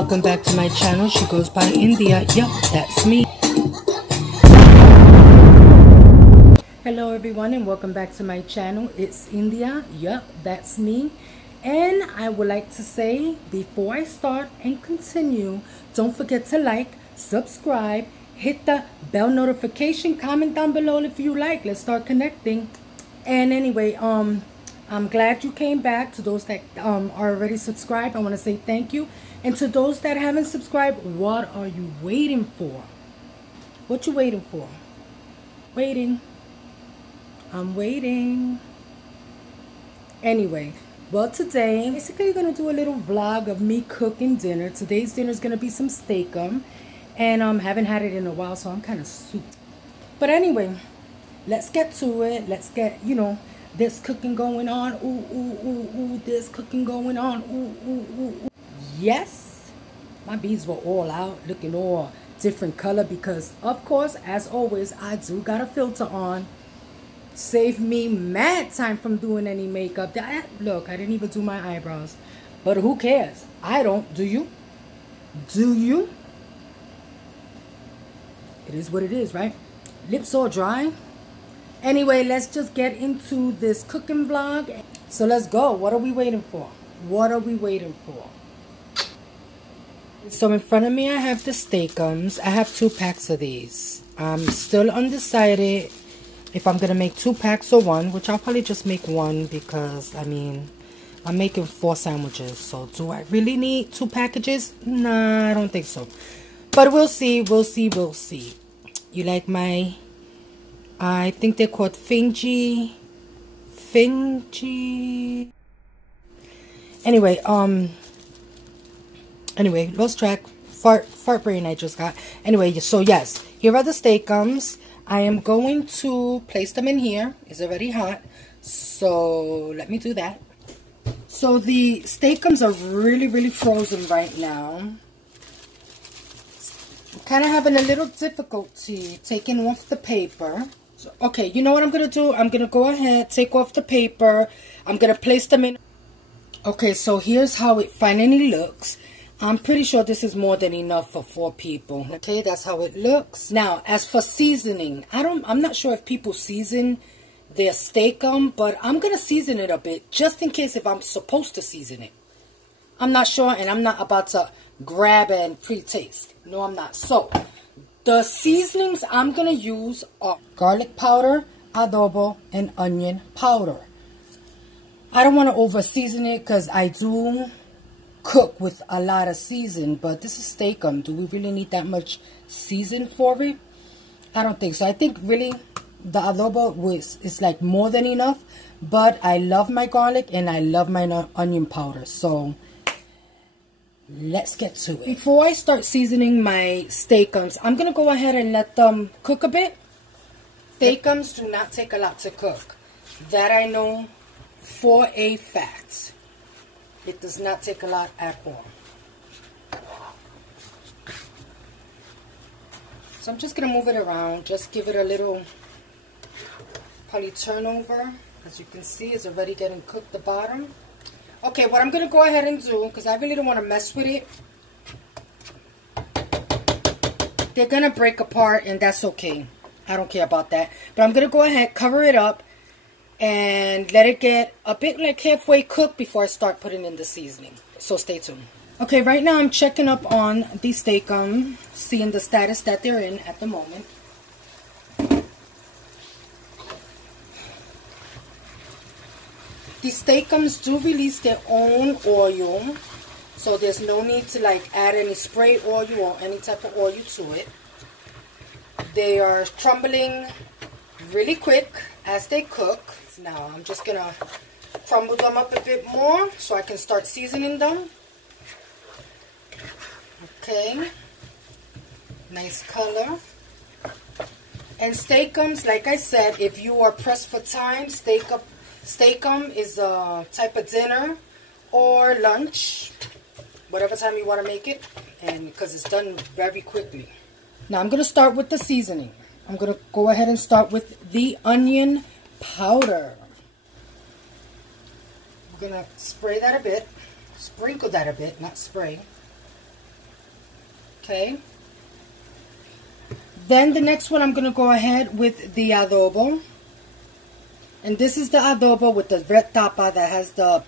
welcome back to my channel. She goes by India. Yup, that's me. Hello everyone and welcome back to my channel. It's India. Yup, that's me. And I would like to say, before I start and continue, don't forget to like, subscribe, hit the bell notification, comment down below if you like. Let's start connecting. And anyway, I'm glad you came back. To those that are already subscribed, I want to say thank you. And to those that haven't subscribed, what are you waiting for? What you waiting for? Waiting. I'm waiting. Anyway, well, today basically going to do a little vlog of me cooking dinner. Today's dinner is going to be some steak-umm, and haven't had it in a while, so I'm kind of souped. But anyway, let's get to it. Let's get, you know, this cooking going on. Ooh, ooh, ooh, ooh. This cooking going on. Ooh, ooh, ooh, ooh. Yes, my beads were all out, looking all different color because, of course, as always, I do got a filter on. Save me mad time from doing any makeup. Look, I didn't even do my eyebrows, but who cares? I don't. Do you? Do you? It is what it is, right? Lips all dry. Anyway, let's just get into this cooking vlog. So let's go. What are we waiting for? What are we waiting for? So in front of me I have the steak-umms. I have 2 packs of these. I'm still undecided if I'm gonna make 2 packs or 1, which I'll probably just make 1 because I mean I'm making 4 sandwiches. So do I really need 2 packages? Nah, I don't think so. But we'll see, we'll see, we'll see. You like my, I think they're called Fingy. Anyway, lost track. Fart brain I just got. Anyway, so yes, here are the steak-umms. I am going to place them in here. It's already hot, so let me do that. So the steak-umms are really frozen right now. I'm kind of having a little difficulty taking off the paper. So, okay, you know what I'm going to do? I'm going to go ahead, take off the paper. I'm going to place them in. Okay, so here's how it finally looks. I'm pretty sure this is more than enough for 4 people. Okay, that's how it looks. Now, as for seasoning, I'm not sure if people season their steak-umm, but I'm going to season it a bit just in case if I'm supposed to season it. I'm not sure, and I'm not about to grab and pre-taste. No, I'm not. So, the seasonings I'm going to use are garlic powder, adobo, and onion powder. I don't want to over-season it because I do cook with a lot of season, but this is steak-umm. Do we really need that much season for it? I don't think so. I think really the adobo is like more than enough, but I love my garlic and I love my onion powder. So let's get to it. Before I start seasoning my steak-umms, I'm gonna go ahead and let them cook a bit. Steak-umms do not take a lot to cook. That I know for a fact. It does not take a lot at all. So I'm just going to move it around. Just give it a little probably turnover. As you can see, it's already getting cooked the bottom. Okay, what I'm going to go ahead and do, because I really don't want to mess with it. They're going to break apart, and that's okay. I don't care about that. But I'm going to go ahead, cover it up, and let it get a bit like halfway cooked before I start putting in the seasoning. So stay tuned. Okay, right now I'm checking up on the steak-umm, seeing the status that they're in at the moment. The steak-umms do release their own oil, so there's no need to like add any spray oil or any type of oil to it. They are crumbling really quick as they cook. Now I'm just gonna crumble them up a bit more so I can start seasoning them. Okay, nice color. And steak-umms, like I said, if you are pressed for time, steak-umm is a type of dinner or lunch, whatever time you want to make it, and because it's done very quickly. Now I'm gonna start with the seasoning. I'm gonna go ahead and start with the onion powder. We're gonna spray that a bit, sprinkle that a bit, not spray. Okay. Then the next one, I'm going to go ahead with the adobo. And this is the adobo with the red tapa that has the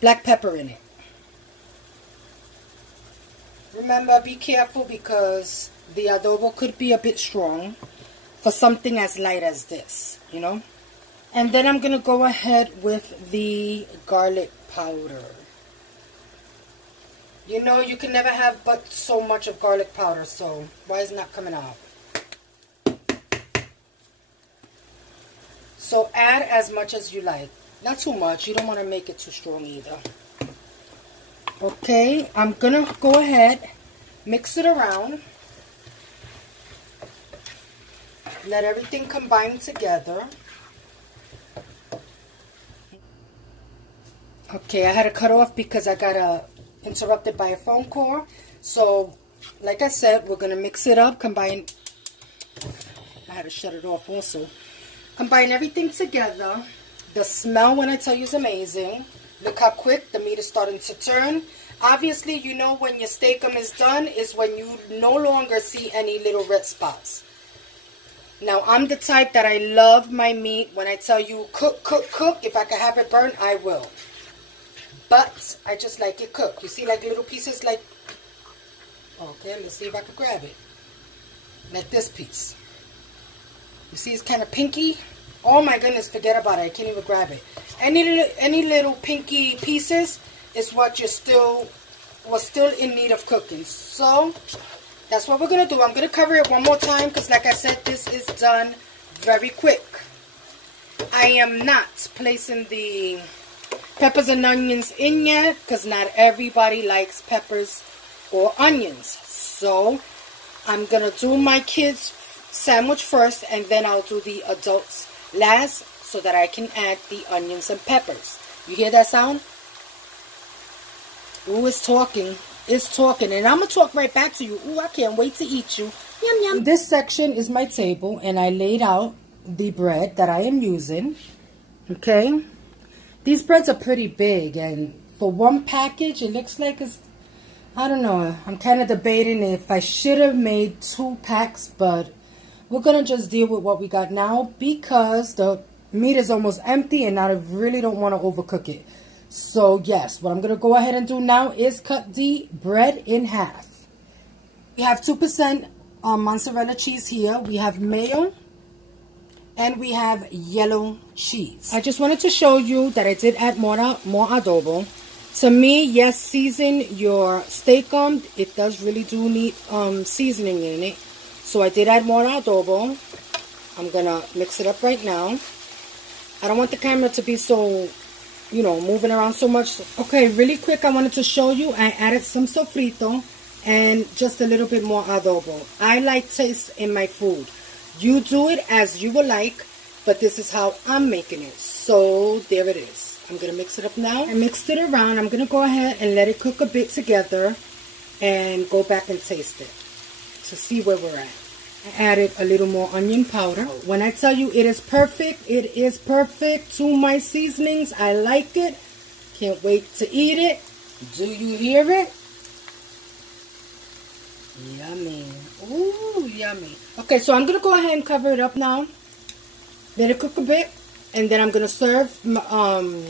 black pepper in it. Remember, be careful because the adobo could be a bit strong for something as light as this, you know. And then I'm going to go ahead with the garlic powder. You know, you can never have but so much of garlic powder, so why is it not coming out? So add as much as you like. Not too much. You don't want to make it too strong either. Okay, I'm going to go ahead, mix it around. Let everything combine together. Okay, I had to cut off because I got interrupted by a phone call. So, like I said, we're going to mix it up, combine. I had to shut it off also. Combine everything together. The smell, when I tell you, is amazing. Look how quick the meat is starting to turn. Obviously, you know when your steak-umm is done is when you no longer see any little red spots. Now, I'm the type that I love my meat. When I tell you cook, cook, cook, if I can have it burnt, I will. But I just like it cooked. You see like little pieces like... Okay, let's see if I can grab it. Like this piece. You see it's kind of pinky. Oh my goodness, forget about it. I can't even grab it. Any little pinky pieces is what was still in need of cooking. So that's what we're going to do. I'm going to cover it one more time because like I said, this is done very quick. I am not placing the peppers and onions in yet because not everybody likes peppers or onions. So I'm going to do my kids' sandwich first and then I'll do the adults last so that I can add the onions and peppers. You hear that sound? Ooh, it's talking. It's talking. And I'm going to talk right back to you. Ooh, I can't wait to eat you. Yum, yum. This section is my table and I laid out the bread that I am using. Okay. These breads are pretty big and for one package it looks like it's, I don't know. I'm kind of debating if I should have made 2 packs, but we're going to just deal with what we got now because the meat is almost empty and I really don't want to overcook it. So yes, what I'm going to go ahead and do now is cut the bread in half. We have 2% mozzarella cheese here. We have mayo and we have yellow cheese. I just wanted to show you that I did add more adobo. To me, yes, season your steak-umm. It does really do need seasoning in it. So I did add more adobo. I'm going to mix it up right now. I don't want the camera to be so, you know, moving around so much. Okay, really quick, I wanted to show you. I added some sofrito and just a little bit more adobo. I like taste in my food. You do it as you would like, but this is how I'm making it. So there it is. I'm going to mix it up now. I mixed it around. I'm going to go ahead and let it cook a bit together and go back and taste it to see where we're at. I added a little more onion powder. When I tell you it is perfect to my seasonings. I like it. Can't wait to eat it. Do you hear it? Yummy. Ooh, yummy. Okay, so I'm going to go ahead and cover it up now. Let it cook a bit. And then I'm going to serve, I'm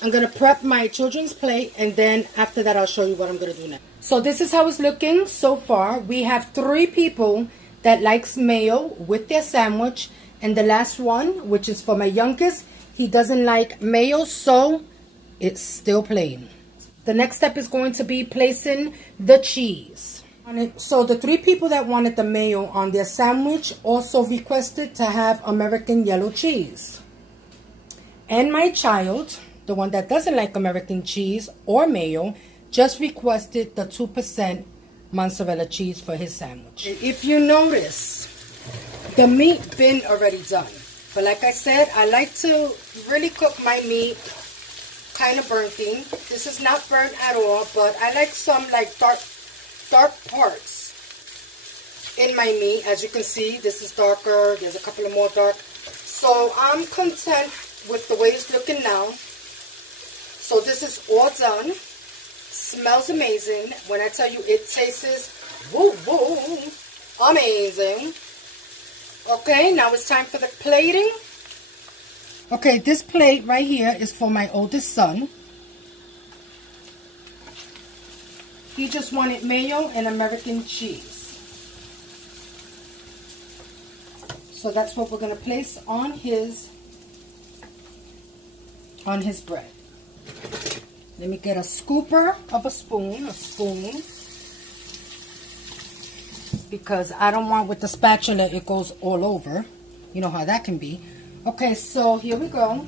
going to prep my children's plate. And then after that, I'll show you what I'm going to do next. So this is how it's looking so far. We have 3 people that likes mayo with their sandwich. And the last one, which is for my youngest, he doesn't like mayo, so it's still plain. The next step is going to be placing the cheese on it. So the 3 people that wanted the mayo on their sandwich also requested to have American yellow cheese. And my child, the one that doesn't like American cheese or mayo, just requested the 2% mozzarella cheese for his sandwich. If you notice, the meat been already done. But like I said, I like to really cook my meat kind of burnt-y. This is not burnt at all, but I like some like dark parts in my meat. As you can see, this is darker. There's a couple of more dark. So I'm content with the way it's looking now. So this is all done. Smells amazing. When I tell you it tastes woo woo amazing. Okay, now it's time for the plating. Okay, this plate right here is for my oldest son. He just wanted mayo and American cheese. So that's what we're going to place on his bread. Let me get a scooper of a spoon, because I don't want with the spatula it goes all over. You know how that can be. Okay, so here we go.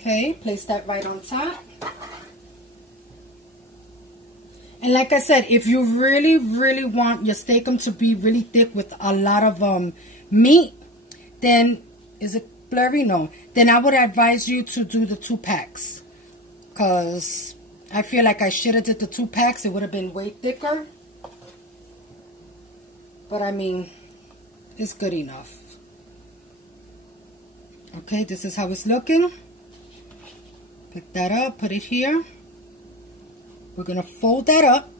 Okay, place that right on top. And like I said, if you really, really want your steak-umm to be really thick with a lot of meat, then, is it blurry? No. Then I would advise you to do the 2 packs. Because I feel like I should have did the 2 packs. It would have been way thicker. But I mean, it's good enough. Okay, this is how it's looking. Pick that up, put it here. We're going to fold that up.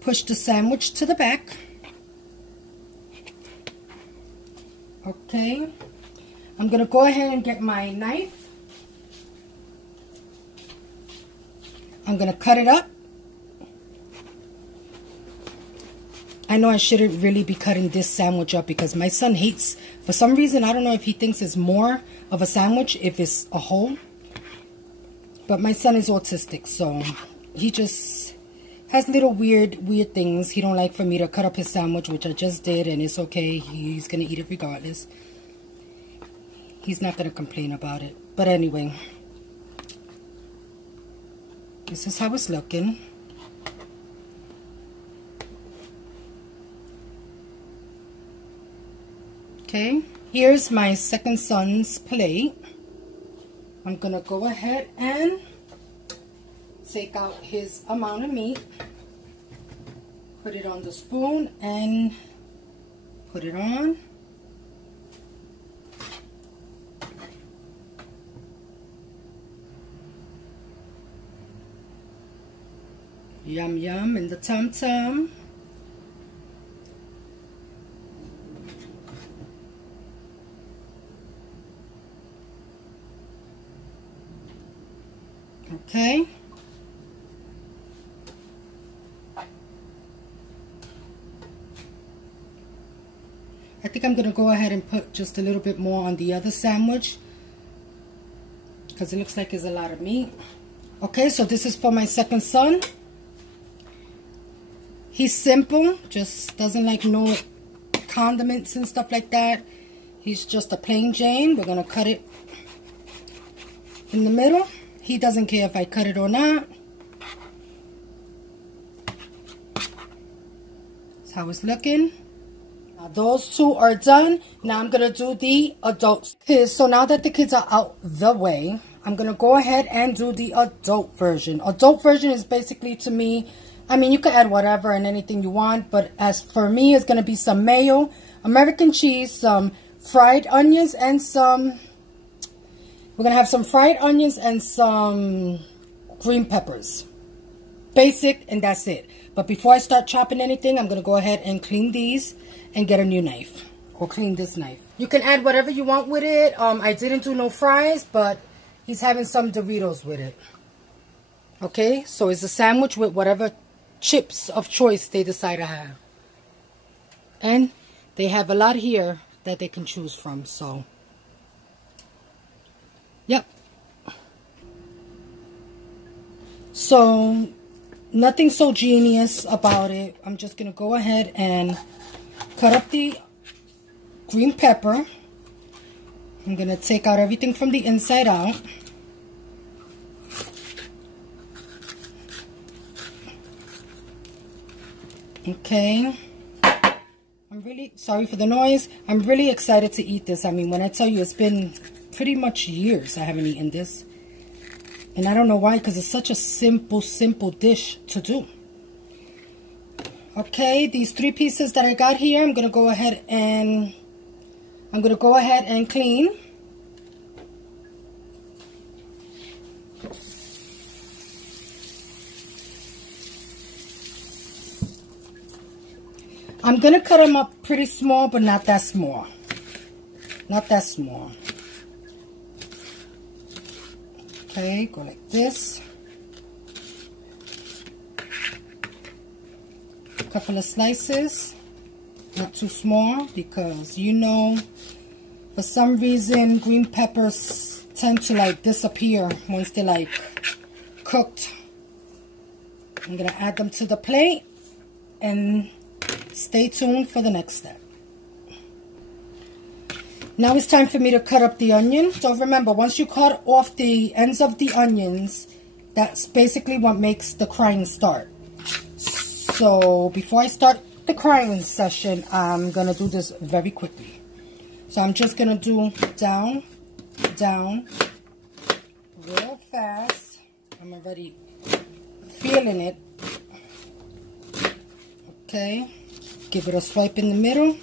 Push the sandwich to the back. Okay. I'm going to go ahead and get my knife. I'm going to cut it up. I know I shouldn't really be cutting this sandwich up because my son hates, for some reason, I don't know if he thinks it's more of a sandwich if it's a whole. But my son is autistic, so he just has little weird things. He don't like for me to cut up his sandwich, which I just did, and it's okay. He's going to eat it regardless. He's not going to complain about it. But anyway, this is how it's looking. Okay, here's my second son's plate. I'm going to go ahead and take out his amount of meat, put it on the spoon, and put it on. Yum yum in the tum tum. Okay. I think I'm going to go ahead and put just a little bit more on the other sandwich because it looks like there's a lot of meat. Okay, so this is for my second son. He's simple, just doesn't like no condiments and stuff like that. He's just a plain Jane. We're going to cut it in the middle. He doesn't care if I cut it or not. That's how it's looking. Now those two are done. Now I'm going to do the adults. Okay, so now that the kids are out the way, I'm going to go ahead and do the adult version. Adult version is basically, to me, I mean, you can add whatever and anything you want, but as for me, it's going to be some mayo, American cheese, some fried onions, and some... We're going to have some fried onions and some green peppers. Basic, and that's it. But before I start chopping anything, I'm going to go ahead and clean these and get a new knife. Or clean this knife. You can add whatever you want with it. I didn't do no fries, but he's having some Doritos with it. Okay, so it's a sandwich with whatever chips of choice they decide to have. And they have a lot here that they can choose from, so... Yep. So, nothing so genius about it. I'm just going to go ahead and cut up the green pepper. I'm going to take out everything from the inside out. Okay. I'm really sorry for the noise. I'm really excited to eat this. I mean, when I tell you it's been pretty much years I haven't eaten this. And I don't know why, because it's such a simple dish to do. Okay, these 3 pieces that I got here, I'm going to go ahead and I'm going to go ahead and clean. I'm going to cut them up pretty small, but not that small. Not that small. Okay, go like this. A couple of slices. Not too small because, you know, for some reason green peppers tend to like disappear once they're like cooked. I'm going to add them to the plate and stay tuned for the next step. Now it's time for me to cut up the onion. So remember, once you cut off the ends of the onions, that's basically what makes the crying start. So before I start the crying session, I'm going to do this very quickly. So I'm just going to do down, down, real fast. I'm already feeling it. Okay. Give it a swipe in the middle,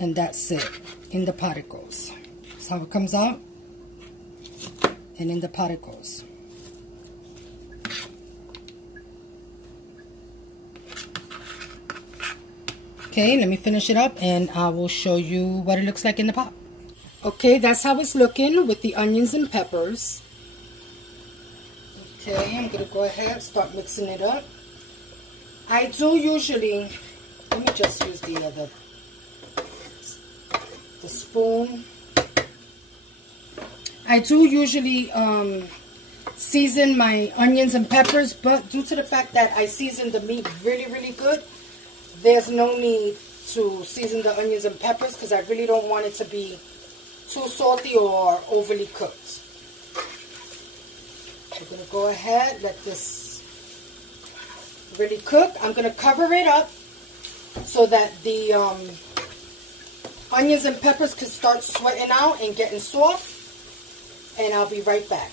and that's it. In the pot it goes. That's how it comes out, and in the pot it goes. Okay, let me finish it up, and I will show you what it looks like in the pot. Okay, that's how it's looking with the onions and peppers. Okay, I'm going to go ahead and start mixing it up. I do usually... Let me just use the spoon. I do usually season my onions and peppers, but due to the fact that I season the meat really good, there's no need to season the onions and peppers because I really don't want it to be too salty or overly cooked. I'm going to go ahead, let this really cook. I'm going to cover it up so that the onions and peppers can start sweating out and getting soft. And I'll be right back.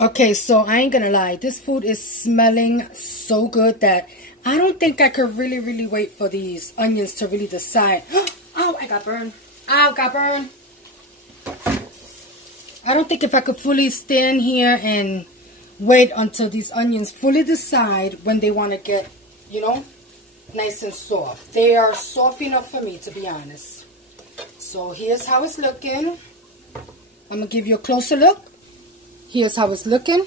Okay, so I ain't gonna lie. This food is smelling so good that I don't think I could really wait for these onions to really decide. Oh, I got burned. Ow, got burned. I don't think if I could fully stand here and wait until these onions fully decide when they want to get, you know, nice and soft. They are soft enough for me, to be honest. So here's how it's looking. I'm going to give you a closer look. Here's how it's looking.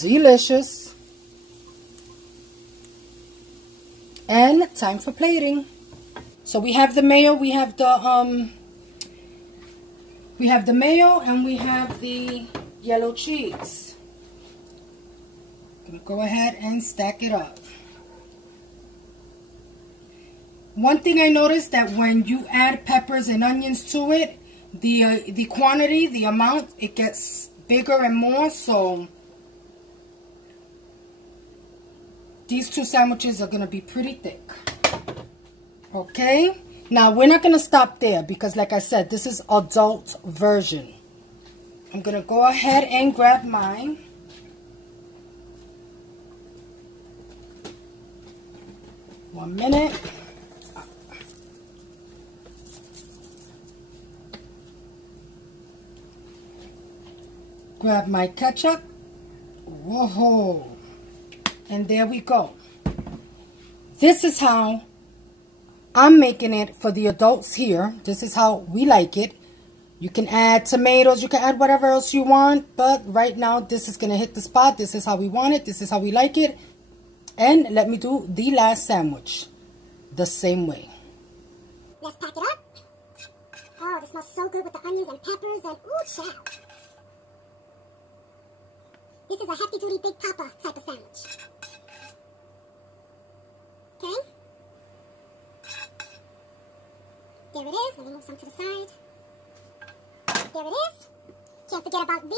Delicious. And time for plating. So we have the mayo, we have the mayo, and we have the yellow cheese. I'm going to go ahead and stack it up. One thing I noticed that when you add peppers and onions to it, the quantity, the amount, it gets bigger and more. So these two sandwiches are going to be pretty thick. Okay. Now we're not going to stop there because, like I said, this is adult version. I'm going to go ahead and grab mine. One minute. Grab my ketchup. Whoa. And there we go. This is how I'm making it for the adults here. This is how we like it. You can add tomatoes. You can add whatever else you want. But right now, this is going to hit the spot. This is how we want it. This is how we like it. And let me do the last sandwich the same way. Let's pack it up. Oh, this smells so good with the onions and peppers and ooh, chow. This is a hefty duty Big Papa type of sandwich. Okay. There it is. Let me move some to the side. There it is. Can't forget about me.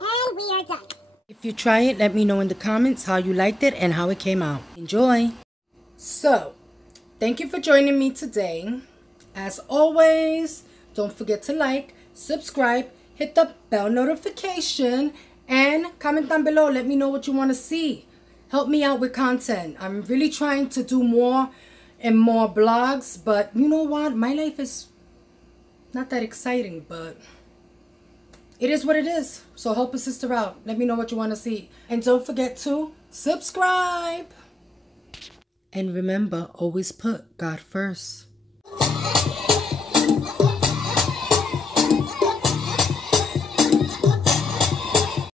And we are done. If you try it, let me know in the comments how you liked it and how it came out. Enjoy. So, thank you for joining me today. As always, don't forget to like, subscribe, hit the bell notification, And comment down below. Let me know what you want to see. Help me out with content. I'm really trying to do more and more blogs. But you know what? My life is not that exciting. But it is what it is. So help a sister out. Let me know what you want to see. And don't forget to subscribe. And remember, always put God first.